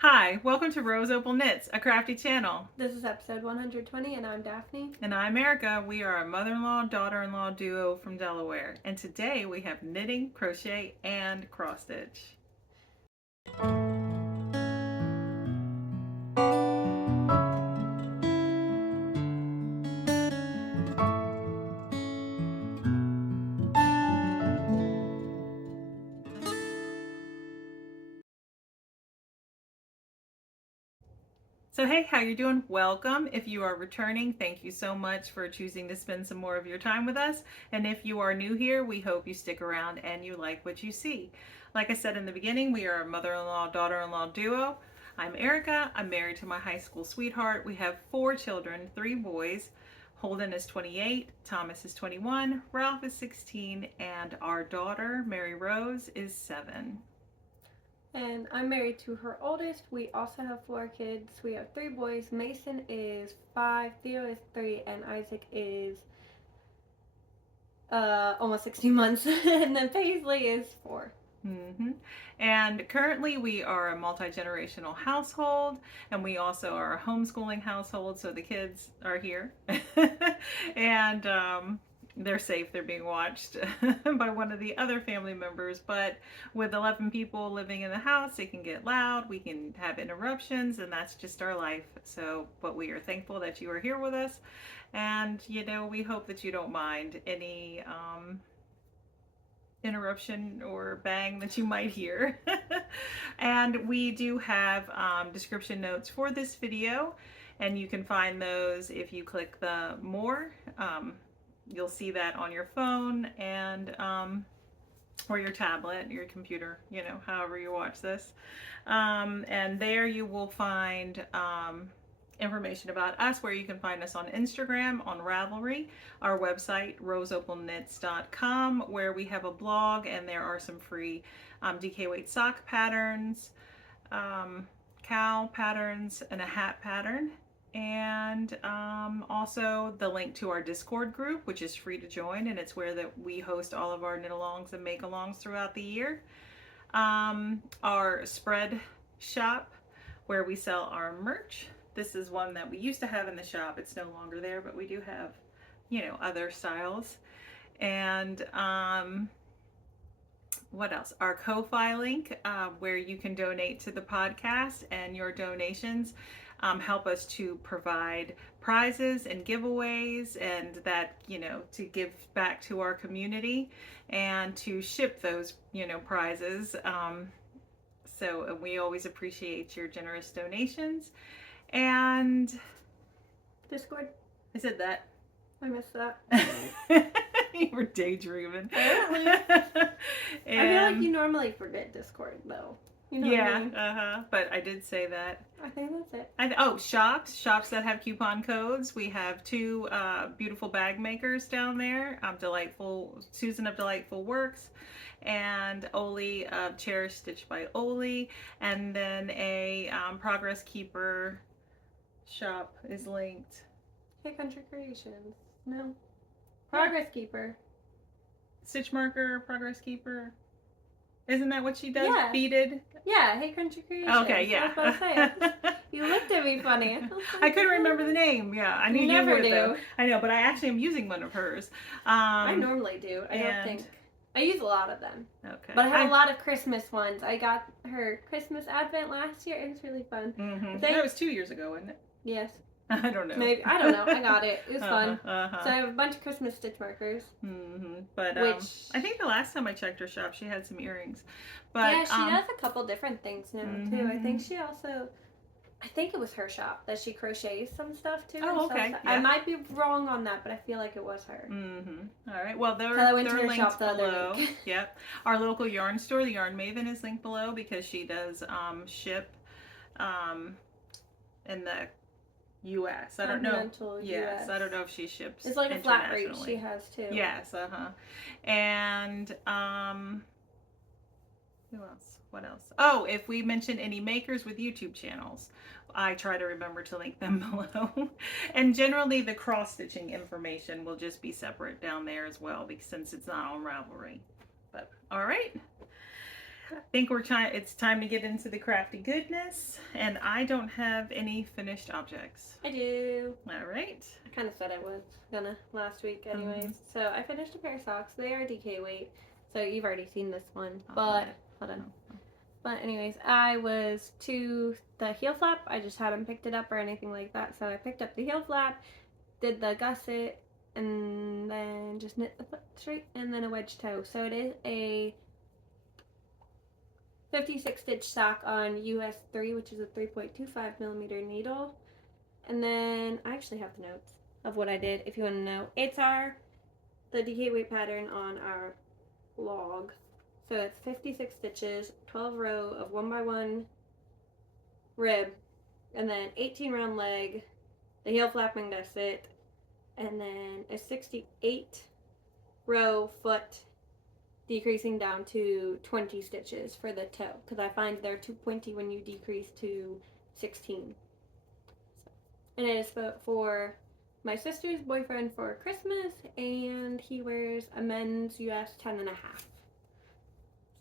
Hi, welcome to Rose Opal Knits, a crafty channel. This is episode 120 and I'm Daphne. And I'm Erica. We are a mother-in-law, daughter-in-law duo from Delaware. And today we have knitting, crochet, and cross stitch. So hey, how you doing? Welcome. If you are returning, thank you so much for choosing to spend some more of your time with us. And if you are new here, we hope you stick around and you like what you see. Like I said in the beginning, we are a mother-in-law, daughter-in-law duo. I'm Erica. I'm married to my high school sweetheart. We have 4 children, 3 boys. Holden is 28, Thomas is 21, Ralph is 16, and our daughter, Mary Rose, is 7. And I'm married to her oldest. We also have 4 kids. We have 3 boys. Mason is 5, Theo is 3, and Isaac is almost 16 months. And then Paisley is 4. And currently we are a multi-generational household, and we also are a homeschooling household, so the kids are here and they're safe. They're being watched by one of the other family members, but with 11 people living in the house, it can get loud, we can have interruptions, and that's just our life. So, but we are thankful that you are here with us, and we hope that you don't mind any interruption or bang that you might hear. And we do have description notes for this video, and you can find those if you click the more. You'll see that on your phone and or your tablet, your computer, however you watch this. And there you will find information about us, where you can find us on Instagram, on Ravelry, our website, roseopalknits.com, where we have a blog, and there are some free DK weight sock patterns, cowl patterns, and a hat pattern. And also the link to our Discord group, which is free to join, and it's where we host all of our knit-alongs and make-alongs throughout the year. Our spread shop, where we sell our merch. This is one that we used to have in the shop. It's no longer there, but we do have, other styles. And what else? Our Ko-Fi link, where you can donate to the podcast, and your donations help us to provide prizes and giveaways, and that, to give back to our community and to ship those, prizes. So we always appreciate your generous donations. And Discord. I said that. I missed that. You were daydreaming. I feel like you normally forget Discord, though. You know yeah, what I mean? But I did say that. I think that's it. Shops that have coupon codes. We have 2 beautiful bag makers down there. Susan of Delightful Works, and Oli of Cherish Stitch by Oli, and then a Progress Keeper shop is linked. Hey Country Creations. No. Progress Keeper. Stitch Marker, Progress Keeper. Isn't that what she does? Yeah. Beaded? Yeah, Hey Country Creations. Okay, yeah. I was about to say, you looked at me funny. I couldn't remember the name. Yeah, I knew You you never would, do. though. I know, but I actually am using one of hers. I normally do. I don't think. I use a lot of them. Okay. But I have a lot of Christmas ones. I got her Christmas Advent last year. It was really fun. That was 2 years ago, wasn't it? Yes. I don't know. Maybe. I don't know. I got it. It was fun. So Uh-huh. I have a bunch of Christmas stitch markers. But I think the last time I checked her shop, she had some earrings. But yeah, she does a couple different things now too. I think she also, I think it was her shop that she crochets some stuff too. Oh, okay. Yeah. I might be wrong on that, but I feel like it was her. All right. Well, they're linked shop the below. other week. Yep. Our local yarn store, the Yarn Maven, is linked below, because she does ship in the U.S. I don't know. Yes, US. I don't know if she ships. It's like a flat rate she has too. Yes, and who else? What else? Oh, if we mention any makers with YouTube channels, I try to remember to link them below. And generally, the cross stitching information will just be separate down there as well, because since it's not on Ravelry. But all right. think it's time to get into the crafty goodness, and I don't have any finished objects. I do. All right. I kind of said I was gonna last week anyways. So I finished a pair of socks. They are DK weight. So you've already seen this one. But, hold on. But anyways, I was to the heel flap. I just hadn't picked it up or anything like that. So I picked up the heel flap, did the gusset, and then just knit the foot straight, and then a wedge toe. So it is a 56 stitch sock on US 3, which is a 3.25 millimeter needle. And then I actually have the notes of what I did if you want to know. It's the DK weight pattern on our log. So it's 56 stitches, 12 row of 1x1 rib, and then 18 round leg, the heel flapping gusset, and then a 68 row foot decreasing down to 20 stitches for the toe, because I find they're too pointy when you decrease to 16. And it is for my sister's boyfriend for Christmas, and he wears a men's US 10.5.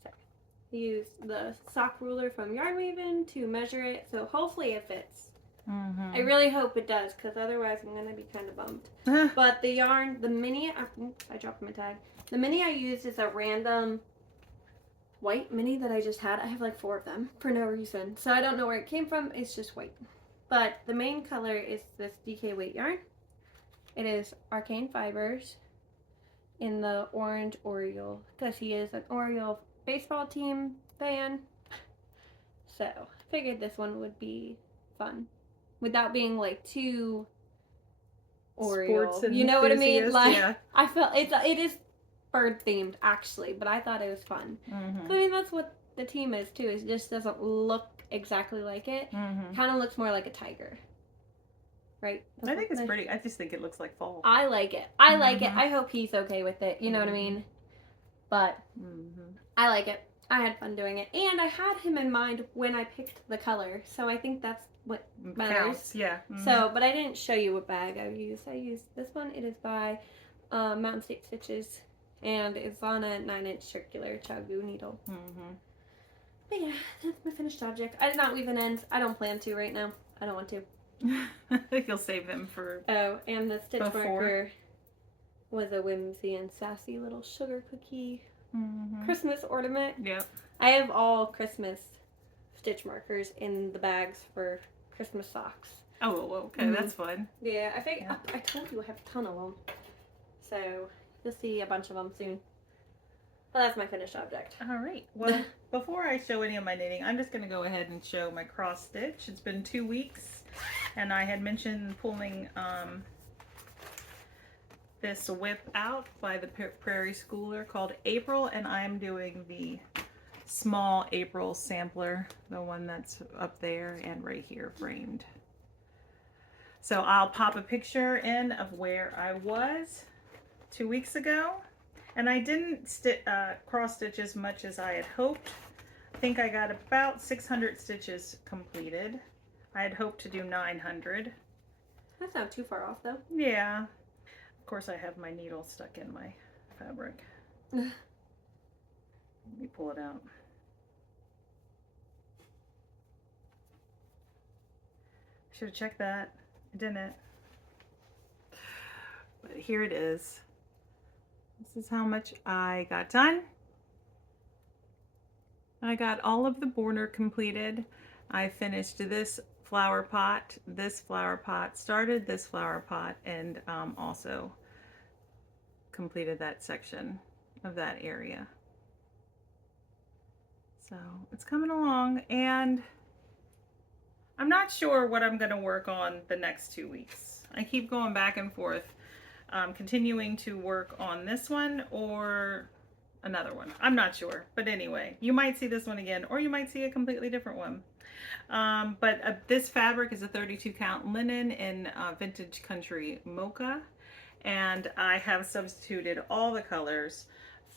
So I used the sock ruler from Yarn Weaving to measure it, so hopefully it fits. Mm-hmm. I really hope it does, because otherwise I'm going to be kind of bummed. But the yarn, the mini, I dropped my tag. The mini I used is a random white mini that I just had. I have like 4 of them for no reason. So I don't know where it came from. It's just white. But the main color is this DK weight yarn. It is Arcane Fibers in the orange Oriole, because he is an Oriole baseball team fan. So I figured this one would be fun without being like too Oriole. You know what I mean? Like, yeah. I felt it is bird themed actually, but I thought it was fun. Mm-hmm. I mean, that's what the team is too. It just doesn't look exactly like it. Mm-hmm. Kind of looks more like a tiger, right? I think it's pretty. I just think it looks like fall. I like it. I like it. I hope he's okay with it. You know what I mean? But I like it. I had fun doing it, and I had him in mind when I picked the color, so I think that's what matters. Counts, yeah. So, but I didn't show you what bag I used. I used this one. It is by Mountain State Stitches, and it's on a 9-inch circular Chagu needle. But yeah, that's my finished object. I did not weave an ends. I don't plan to right now. I don't want to. You'll save them for and the stitch marker was a whimsy and sassy little sugar cookie Christmas ornament. Yep. I have all Christmas stitch markers in the bags for Christmas socks. Oh, okay, that's fun. Yeah, I told you I have a ton of them. So you'll see a bunch of them soon. Well, that's my finished object. All right. Well, before I show any of my knitting, I'm just going to go ahead and show my cross stitch. It's been 2 weeks, and I had mentioned pulling this whip out by the Prairie Schooler called April, and I'm doing the small April sampler, the one that's up there and right here framed. So I'll pop a picture in of where I was 2 weeks ago. And I didn't cross stitch as much as I had hoped. I think I got about 600 stitches completed. I had hoped to do 900. That's not too far off though. Yeah. Of course I have my needle stuck in my fabric. Let me pull it out. I should have checked that. I didn't. But here it is. This is how much I got done. I got all of the border completed. I finished this flower pot, started this flower pot, and also completed that section of that area. So it's coming along, and I'm not sure what I'm going to work on the next 2 weeks. I keep going back and forth. Continuing to work on this one or another one. I'm not sure. But anyway, you might see this one again, or you might see a completely different one. But this fabric is a 32 count linen in Vintage Country Mocha. And I have substituted all the colors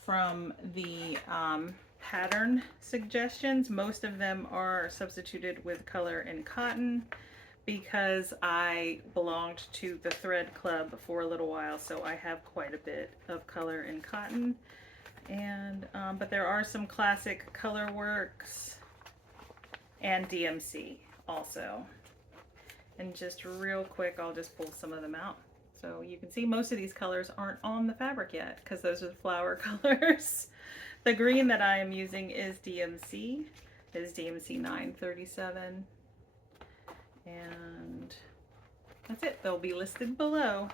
from the pattern suggestions. Most of them are substituted with color in cotton, because I belonged to the thread club for a little while, so I have quite a bit of color in cotton. And but there are some classic Colorworks and DMC also. And just real quick, I'll just pull some of them out. So you can see most of these colors aren't on the fabric yet because those are the flower colors. The green that I am using is DMC. It is DMC 937. And that's it. They'll be listed below.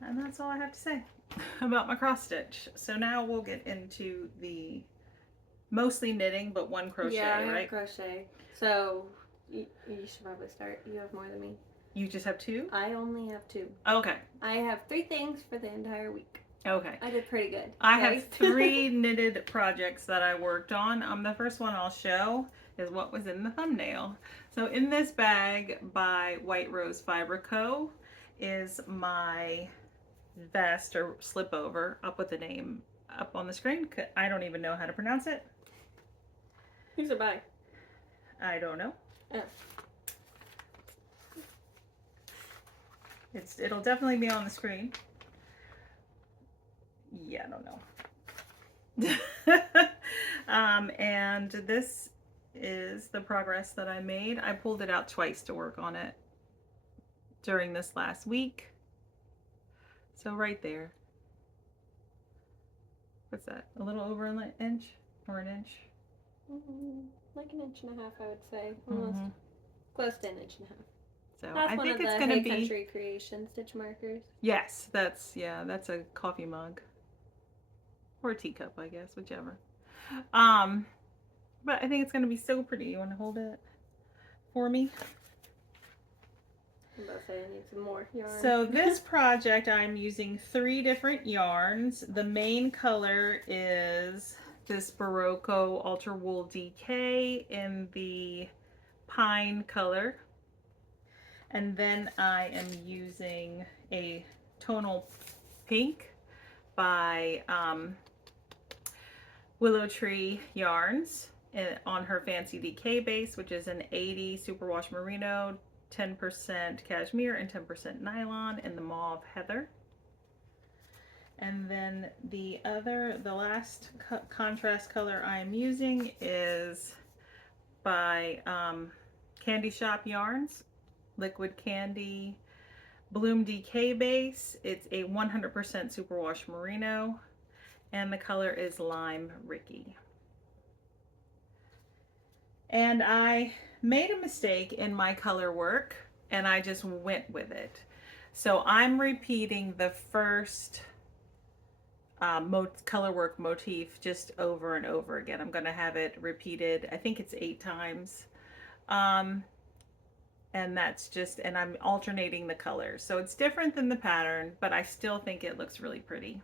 And that's all I have to say about my cross stitch. So now we'll get into the mostly knitting, but one crochet, yeah, I have right? crochet. So you should probably start. You have more than me. You just have 2? I only have 2. Okay. I have 3 things for the entire week. Okay. I did pretty good. I have 3 knitted projects that I worked on. The first one I'll show is what was in the thumbnail. So in this bag by White Rose Fiber Co. is my vest or slip over. I'll put the name up on the screen. I don't even know how to pronounce it. Who's it by? I don't know. Oh. It'll definitely be on the screen. Yeah, I don't know. And this is the progress that I made. I pulled it out twice to work on it during this last week. So right there. What's that? A little over an inch or an inch? Like an inch and a half, I would say. Almost close to an inch and a half. So that's I one think of it's the going to Hey be Country Creation stitch markers. Yes, that's a coffee mug. Or a teacup, I guess, whichever. But I think it's going to be so pretty. You want to hold it for me? I'm about to say I need some more yarn. So this project, I'm using 3 different yarns. The main color is this Barocco Ultra Wool DK in the pine color. And then I am using a tonal pink by Willow Tree Yarns on her Fancy DK base, which is an 80 superwash merino, 10% cashmere, and 10% nylon in the mauve heather. And then the last contrast color I am using is by Candy Shop Yarns, Liquid Candy Bloom DK base. It's a 100% superwash merino, and the color is Lime Ricky. And I made a mistake in my color work, and I just went with it. So I'm repeating the first color work motif just over and over again. I'm going to have it repeated, I think it's 8 times. And that's just, and I'm alternating the colors. So it's different than the pattern, but I still think it looks really pretty.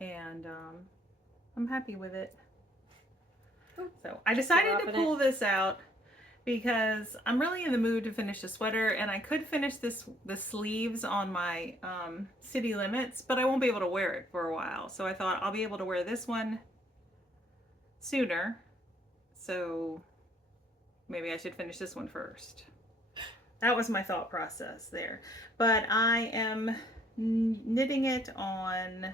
And I'm happy with it. So I decided to pull this out because I'm really in the mood to finish the sweater, and I could finish the sleeves on my City Limits, but I won't be able to wear it for a while. So I thought I'll be able to wear this one sooner. So maybe I should finish this one first. That was my thought process there. But I am knitting it on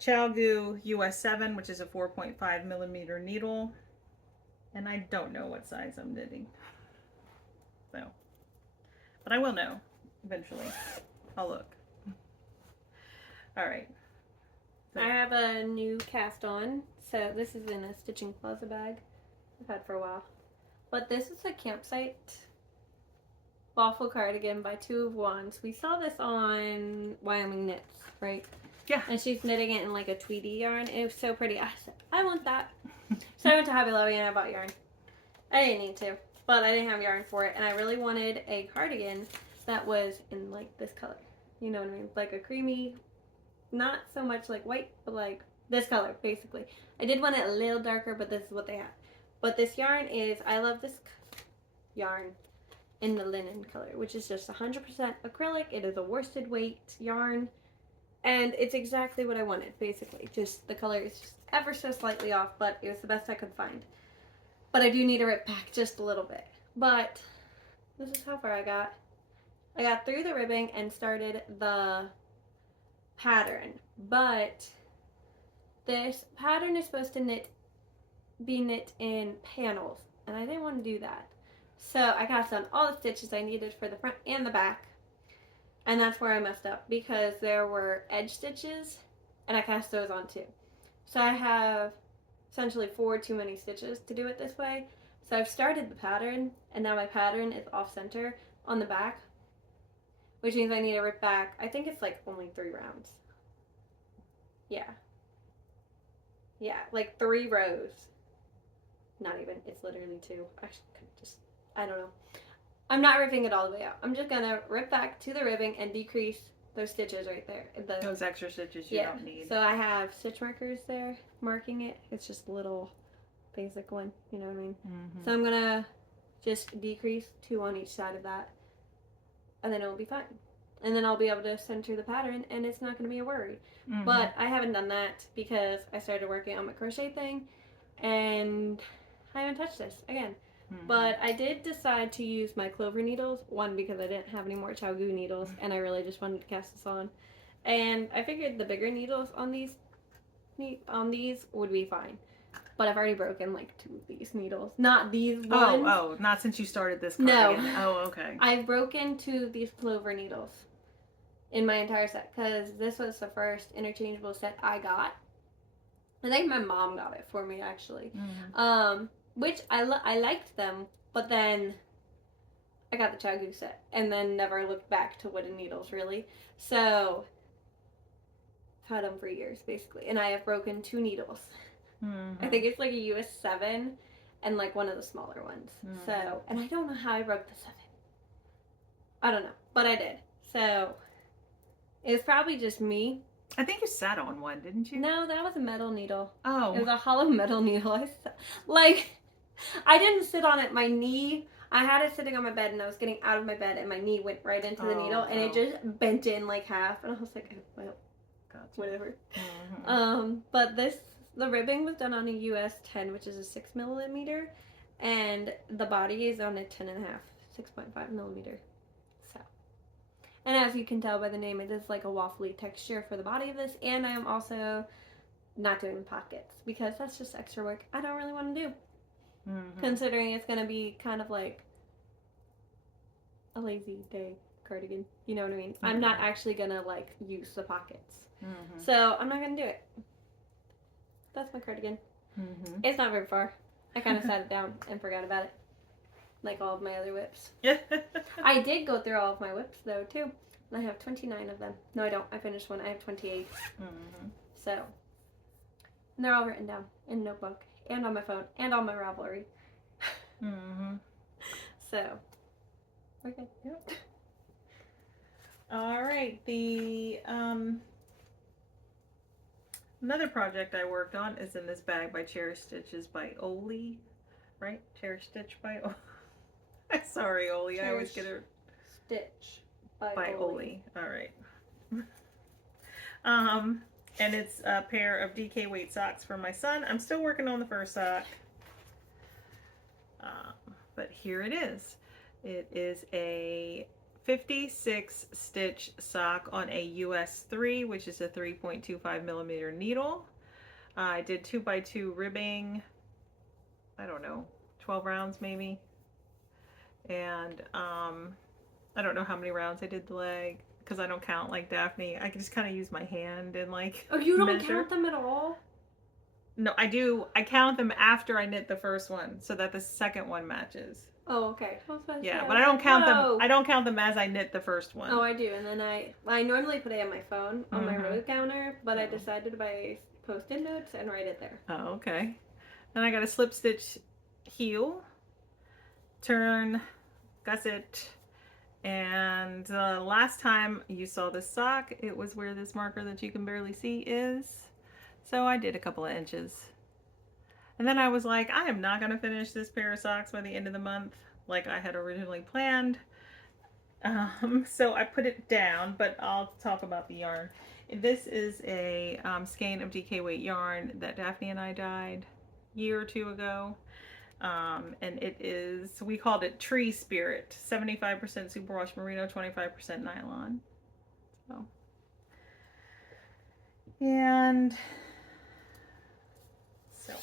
Chalgu US 7, which is a 4.5 millimeter needle. And I don't know what size I'm knitting. So, but I will know eventually. I'll look. All right. So, I have a new cast on. So this is in a Stitching Plaza bag I've had for a while. But this is a campsite waffle cardigan by 2 of Wands. We saw this on Wyoming Knits, right? Yeah. And she's knitting it in like a tweedy yarn. It was so pretty. I said, I want that. So I went to Hobby Lobby and I bought yarn. I didn't need to, but I didn't have yarn for it. And I really wanted a cardigan that was in like this color. You know what I mean? Like a creamy, not so much like white, but like this color, basically. I did want it a little darker, but this is what they have. But this yarn is, I love this yarn in the linen color, which is just 100% acrylic. It is a worsted weight yarn, and it's exactly what I wanted, basically. Just the color is just ever so slightly off, but it was the best I could find. But I do need to rip back just a little bit. But this is how far I got. I got through the ribbing and started the pattern, but this pattern is supposed to be knit in panels, and I didn't want to do that. So I cast on all the stitches I needed for the front and the back, and that's where I messed up because there were edge stitches and I cast those on too. So I have essentially 4 too many stitches to do it this way. So I've started the pattern, and now my pattern is off center on the back, which means I need to rip back. I think it's like only 3 rounds. Yeah. Yeah, like 3 rows. Not even, it's literally 2. I don't know. I'm not ripping it all the way out. I'm just gonna rip back to the ribbing and decrease those stitches right there. Those extra stitches you don't need. So I have stitch markers there marking it. It's just a little basic one, you know what I mean? So I'm gonna just decrease 2 on each side of that, and then it'll be fine. And then I'll be able to center the pattern, and it's not gonna be a worry. But I haven't done that because I started working on my crochet thing, and I haven't touched this again. But I did decide to use my clover needles, one because I didn't have any more Chow-goo needles and I really just wanted to cast this on, and I figured the bigger needles on these would be fine, but I've already broken like 2 of these needles, not these ones. Oh, not since you started this cardigan. No. Oh, okay. I've broken 2 of these clover needles in my entire set because this was the first interchangeable set I got. I think my mom got it for me actually. Which I liked them, but then I got the Chow-goo set and then never looked back to wooden needles really. So I've had them for years basically, and I have broken 2 needles. I think it's like a US 7 and like one of the smaller ones. So, and I don't know how I broke the 7. I don't know, but I did. So it was probably just me. I think you sat on one, didn't you? No, that was a metal needle. Oh. It was a hollow metal needle. I didn't sit on it. My knee, I had it sitting on my bed and I was getting out of my bed and my knee went right into the needle and it just bent in like half, and I was like, well, gotcha. Whatever. But the ribbing was done on a US 10, which is a 6mm, and the body is on a 10.5, 6.5mm. So, and as you can tell by the name, it is like a waffly texture for the body of this, and I am also not doing pockets because that's just extra work I don't really want to do. Considering it's going to be kind of like a lazy day cardigan, you know what I mean? I'm not actually going to like use the pockets. So I'm not going to do it. That's my cardigan. It's not very far. I kind of sat it down and forgot about it. Like all of my other whips. I did go through all of my whips though too. And I have 29 of them. No, I don't. I finished one. I have 28. So, and they're all written down in a notebook and on my phone and on my Ravelry. So, okay. Yep. All right. The another project I worked on is in this bag by Cherish Stitches by Oli, right? Cherish Stitch by Oli. Sorry, Oli. I always get it. Stitch by Oli. All right. And it's a pair of DK weight socks for my son. I'm still working on the first sock. But here it is. It is a 56 stitch sock on a US 3, which is a 3.25mm needle. I did 2x2 ribbing, I don't know, 12 rounds maybe. And I don't know how many rounds I did the leg because I don't count like Daphne. I can just kind of use my hand and like Oh, you don't measure. count them at all? No, I do. I count them after I knit the first one so that the second one matches. Oh, okay. Yeah, but I don't count them. I don't count them as I knit the first one. Oh, I do. And then I normally put it on my phone on my row counter, but I decided to buy Post-it notes and write it there. Oh, okay. Then I got a slip stitch heel, turn, gusset, and last time you saw this sock, it was where this marker that you can barely see is. So I did a couple of inches. And then I was like, I am not going to finish this pair of socks by the end of the month like I had originally planned. So I put it down, but I'll talk about the yarn. This is a skein of DK weight yarn that Daphne and I dyed a year or 2 ago. And it is, we called it Tree Spirit, 75% superwash merino, 25% nylon. So And so,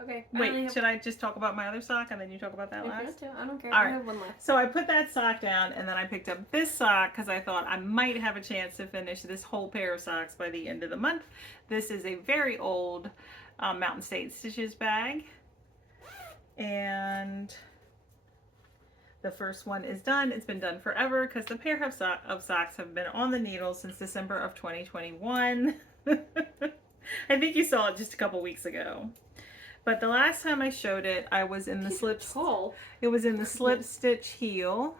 Okay. wait, should I just talk about my other sock and then you talk about that If you want last? to, I don't care. All I right. have one left. So I put that sock down and then I picked up this sock because I thought I might have a chance to finish this whole pair of socks by the end of the month. This is a very old Mountain State Stitches bag. And the first one is done. It's been done forever because the pair of socks have been on the needle since December of 2021. I think you saw it just a couple weeks ago. But the last time I showed it, I was in the It was in the slip stitch heel.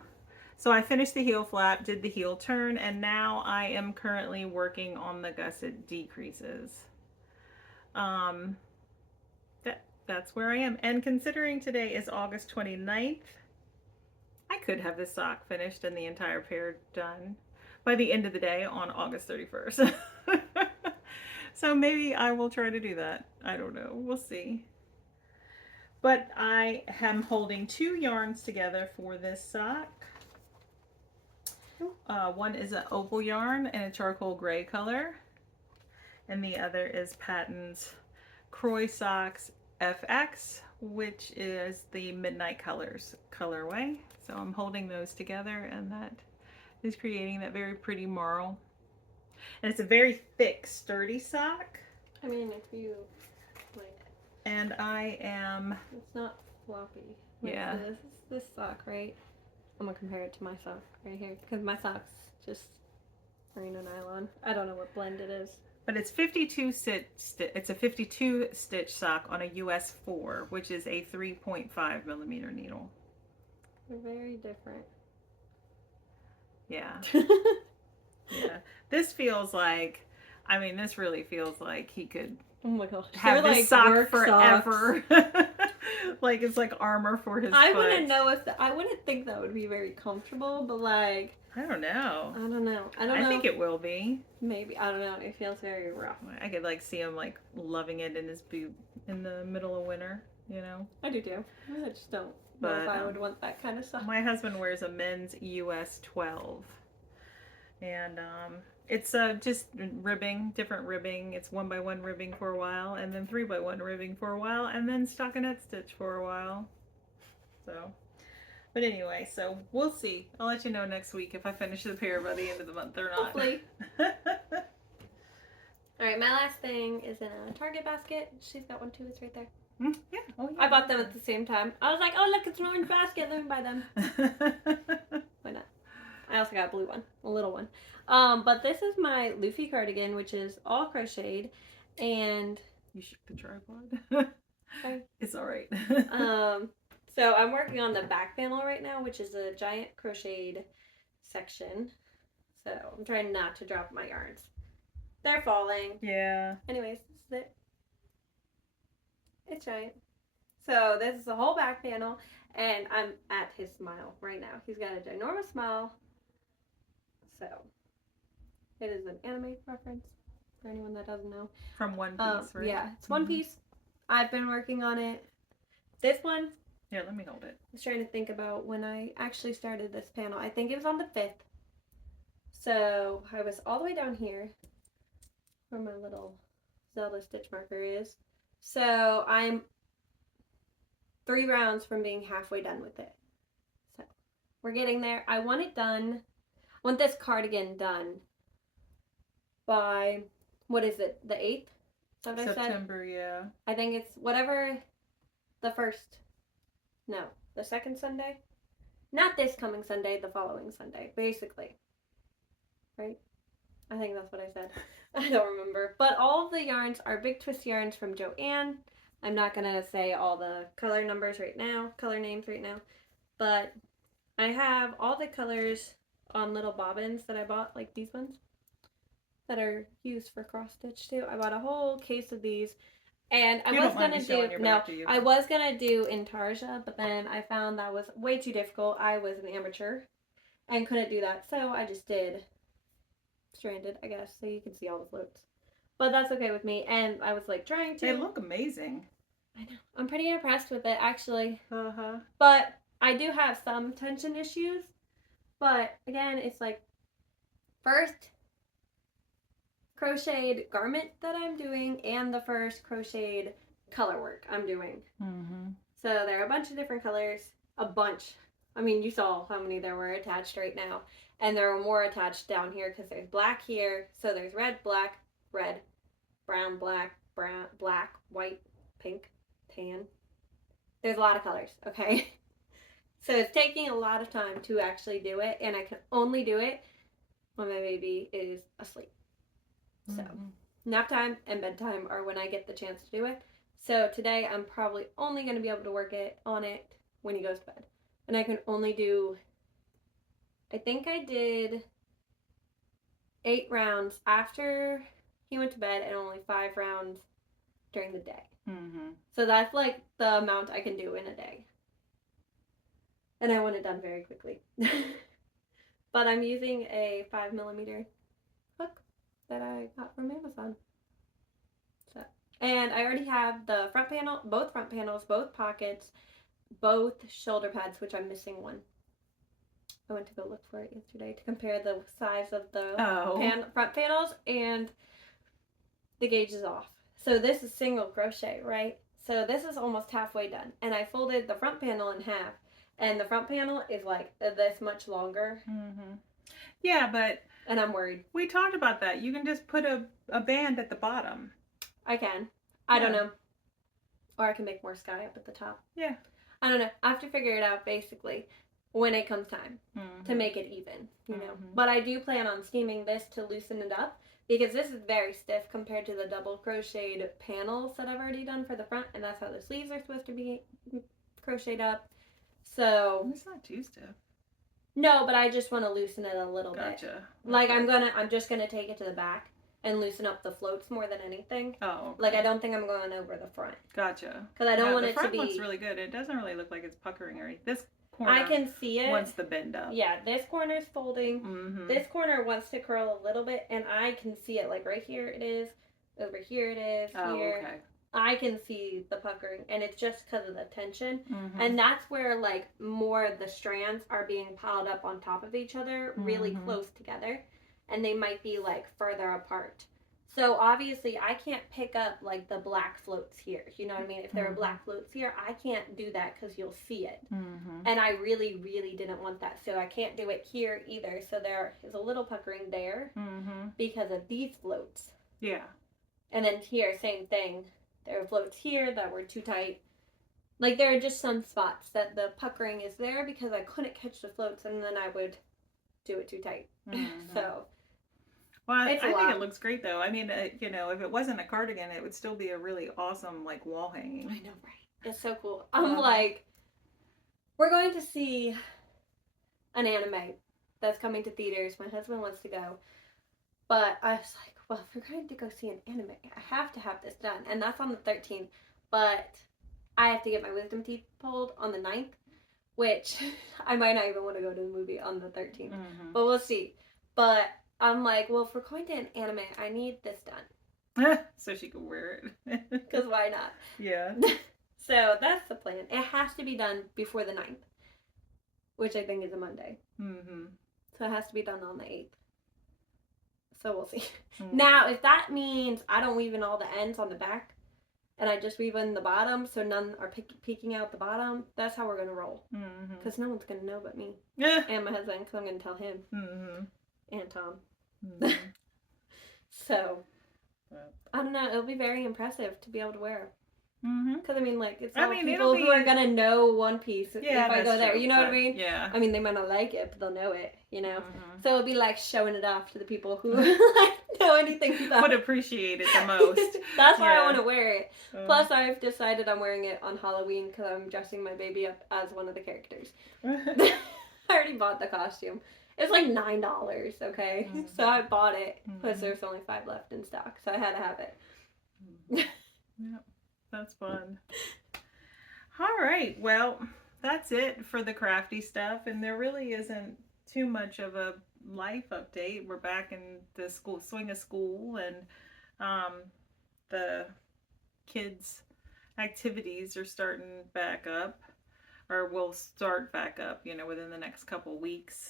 So I finished the heel flap, did the heel turn, and now I am currently working on the gusset decreases. That's where I am. And considering today is August 29th, I could have this sock finished and the entire pair done by the end of the day on August 31st. So maybe I will try to do that. I don't know. We'll see. But I am holding 2 yarns together for this sock. One is an opal yarn in a charcoal gray color. And the other is Patton's Croy Socks FX, which is the Midnight Colors colorway. So I'm holding those together and that is creating that very pretty marl. And it's a very thick, sturdy sock. I mean, if you like. And I am. It's not floppy. Like yeah. This sock, right? I'm gonna compare it to my sock right here because my sock's just merino nylon. I don't know what blend it is. But it's 52 it's a 52 stitch sock on a US 4, which is a 3.5 millimeter needle. They're very different. Yeah. Yeah. This feels like, I mean, this really feels like he could oh my gosh. have They're this like sock forever. Like it's like armor for his I foot. wouldn't know if I wouldn't think that would be very comfortable, but like I don't know. I don't know. I think it will be. Maybe. I don't know. It feels very rough. I could like see him like loving it in his boot in the middle of winter, you know? I do too. I just don't know if I would want that kind of stuff. My husband wears a men's US 12. And it's just ribbing, different ribbing. It's 1x1 ribbing for a while, and then 3x1 ribbing for a while, and then stockinette stitch for a while. So, but anyway, so we'll see. I'll let you know next week if I finish the pair by the end of the month or not. Hopefully. Alright, my last thing is in a Target basket. She's got one too, it's right there. Yeah. Oh, yeah. I bought them at the same time. I was like, oh look, it's an orange basket, let me buy them. Why not? I also got a blue one, a little one. But this is my Luffy cardigan, which is all crocheted, and you shook the tripod. Sorry. It's all right. So I'm working on the back panel right now, which is a giant crocheted section. So I'm trying not to drop my yarns. They're falling. Yeah. Anyways, this is it. It's giant. So this is the whole back panel, and I'm at his smile right now. He's got a ginormous smile. So it is an anime reference for anyone that doesn't know. From One Piece, right? Yeah, it's One Piece. I've been working on it. This one. Here, let me hold it. I was trying to think about when I actually started this panel. I think it was on the 5th. So I was all the way down here where my little Zelda stitch marker is. So I'm 3 rounds from being halfway done with it. So we're getting there. I want it done. I want this cardigan done by, what is it, the 8th? Is that what I said? September, yeah. I think it's whatever the first, no, the second Sunday? Not this coming Sunday, the following Sunday, basically. Right? I think that's what I said. I don't remember. But all of the yarns are Big Twist yarns from Joanne. I'm not going to say all the color numbers right now, color names right now. But I have all the colors on little bobbins that I bought, like these ones, that are used for cross stitch too. I bought a whole case of these. And I was going to do, I was going to do Intarsia, but then I found that was way too difficult. I was an amateur and couldn't do that. So I just did Stranded, I guess, so you can see all the floats. But that's okay with me. And I was like trying to. They look amazing. I know. I'm pretty impressed with it, actually. Uh-huh. But I do have some tension issues. But again, it's like, first, crocheted garment that I'm doing and the first crocheted color work I'm doing. Mm-hmm. So there are a bunch of different colors. A bunch. I mean, you saw how many there were attached right now. And there are more attached down here because there's black here. So there's red, black, red, brown, black, white, pink, tan. There's a lot of colors, okay? So it's taking a lot of time to actually do it. And I can only do it when my baby is asleep. So nap time and bedtime are when I get the chance to do it. So today I'm probably only going to be able to work on it when he goes to bed. And I can only do, I think I did 8 rounds after he went to bed and only 5 rounds during the day. Mm-hmm. So that's like the amount I can do in a day. And I want it done very quickly. But I'm using a 5mm hook that I got from Amazon. So, and I already have the front panel, both front panels, both pockets, both shoulder pads, which I'm missing one. I went to go look for it yesterday to compare the size of the front panels, and the gauge is off. So this is single crochet, right? So this is almost halfway done. And I folded the front panel in half, and the front panel is like this much longer. Mm-hmm. Yeah, but... And I'm worried. We talked about that. You can just put a band at the bottom. I can. I don't know. Or I can make more sky up at the top. Yeah. I don't know. I have to figure it out, basically, when it comes time to make it even, you know. But I do plan on steaming this to loosen it up, because this is very stiff compared to the double crocheted panels that I've already done for the front, and that's how the sleeves are supposed to be crocheted up. So it's not too stiff. No, but I just want to loosen it a little bit. Gotcha. Like I'm just gonna take it to the back and loosen up the floats more than anything. Oh. Okay. Like I don't think I'm going over the front. Gotcha. Because I don't want it to be. The front looks really good. It doesn't really look like it's puckering or anything. This corner. I can see it. Wants the bend up. Yeah, this corner's folding. Mm-hmm. This corner wants to curl a little bit, and I can see it. Like right here it is. Over here it is. Oh, here. okay. I can see the puckering, and it's just because of the tension. Mm-hmm. And that's where like more of the strands are being piled up on top of each other, really close together, and they might be like further apart. So obviously I can't pick up like the black floats here. You know what I mean? If there are black floats here, I can't do that because you'll see it. And I really, really didn't want that. So I can't do it here either. So there is a little puckering there because of these floats. Yeah. And then here, same thing. There are floats here that were too tight. Like there are just some spots that the puckering is there because I couldn't catch the floats, and then I would do it too tight. So. Well, I think it looks great though. I mean, you know, if it wasn't a cardigan, it would still be a really awesome like wall hanging. I know, right? It's so cool. I'm like, we're going to see an anime that's coming to theaters. My husband wants to go, but I was like, well, if we're going to go see an anime, I have to have this done, and that's on the 13th. But I have to get my wisdom teeth pulled on the 9th, which I might not even want to go to the movie on the 13th, but we'll see. But I'm like, well, if we're going to an anime, I need this done. So she can wear it. Because why not? Yeah. So that's the plan. It has to be done before the 9th, which I think is a Monday. So it has to be done on the 8th. So we'll see. Now, if that means I don't weave in all the ends on the back, and I just weave in the bottom, so none are peeking out the bottom, that's how we're going to roll. Because no one's going to know but me. And my husband, because I'm going to tell him. And Tom. So, I don't know. It'll be very impressive to be able to wear. Because I mean, like, it's all people who are gonna know One Piece if I go there. You know what I mean? Yeah. I mean, they might not like it, but they'll know it. You know. So it'll be like showing it off to the people who like know anything about. Would appreciate it the most. That's why I want to wear it. Plus, I've decided I'm wearing it on Halloween because I'm dressing my baby up as one of the characters. I already bought the costume. It's like $9, okay? So I bought it because there's only 5 left in stock, so I had to have it. Yep, that's fun. All right, well, that's it for the crafty stuff, and there really isn't too much of a life update. We're back in the swing of school, and the kids' activities are starting back up. Or will start back up, you know, within the next couple weeks.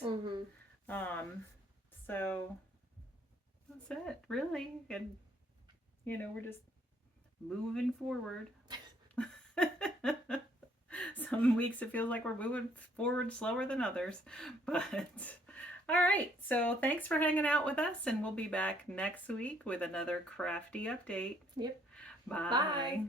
So That's it, really. And, you know, we're just moving forward. Some weeks it feels like we're moving forward slower than others. But, all right. So thanks for hanging out with us. And we'll be back next week with another crafty update. Yep. Bye. Bye.